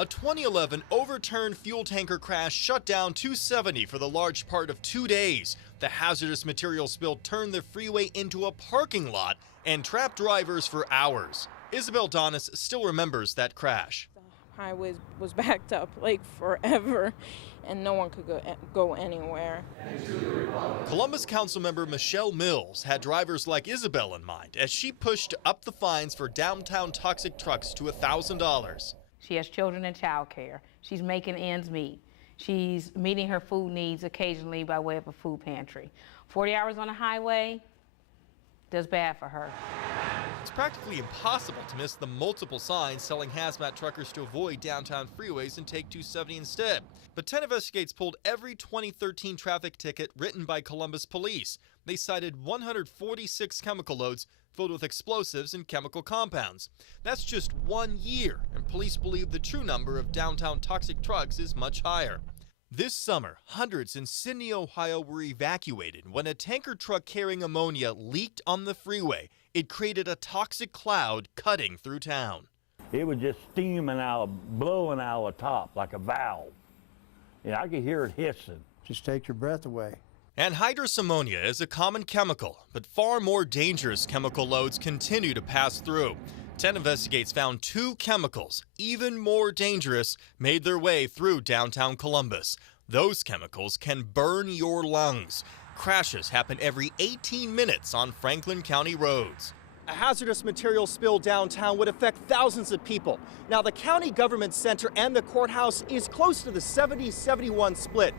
A 2011 overturned fuel tanker crash shut down 270 for the large part of 2 days. The hazardous material spill turned the freeway into a parking lot and trapped drivers for hours. Isabel Donis still remembers that crash. The highway was backed up like forever, and no one could go anywhere. Columbus Councilmember Michelle Mills had drivers like Isabel in mind as she pushed up the fines for downtown toxic trucks to $1,000. She has children in child care. She's making ends meet. She's meeting her food needs occasionally by way of a food pantry. 40 hours on the highway does bad for her. It's practically impossible to miss the multiple signs telling hazmat truckers to avoid downtown freeways and take 270 instead. But 10 Investigates pulled every 2013 traffic ticket written by Columbus police. They cited 146 chemical loads filled with explosives and chemical compounds. That's just 1 year, and police believe the true number of downtown toxic trucks is much higher. This summer, hundreds in Sydney, Ohio were evacuated when a tanker truck carrying ammonia leaked on the freeway. It created a toxic cloud cutting through town. It was just steaming out, blowing out of the top like a valve. I could hear it hissing. Just take your breath away. Anhydrous ammonia is a common chemical, but far more dangerous chemical loads continue to pass through. 10 Investigates found 2 chemicals, even more dangerous, made their way through downtown Columbus. Those chemicals can burn your lungs. Crashes happen every 18 minutes on Franklin County roads. A hazardous material spill downtown would affect thousands of people. Now, the county government center and the courthouse is close to the 70-71 split.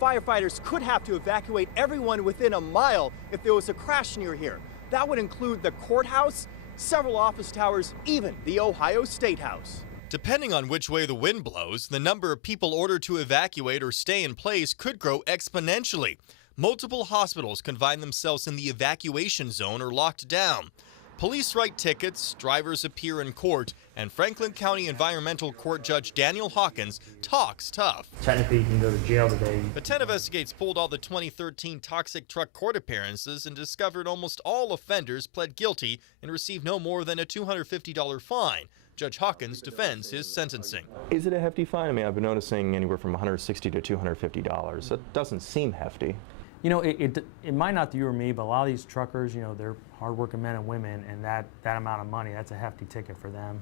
Firefighters could have to evacuate everyone within a mile if there was a crash near here. That would include the courthouse, several office towers, even the Ohio State House. Depending on which way the wind blows, the number of people ordered to evacuate or stay in place could grow exponentially. Multiple hospitals can find themselves in the evacuation zone or locked down. Police write tickets, drivers appear in court, and Franklin County Environmental Court Judge Daniel Hawkins talks tough. Technically, you can go to jail today. But 10 Investigates pulled all the 2013 toxic truck court appearances and discovered almost all offenders pled guilty and received no more than a $250 fine. Judge Hawkins defends his sentencing. Is it a hefty fine? I mean, I've been noticing anywhere from $160 to $250. That doesn't seem hefty. You know, it might not to you or me, but a lot of these truckers, they're hardworking men and women, and that amount of money, that's a hefty ticket for them.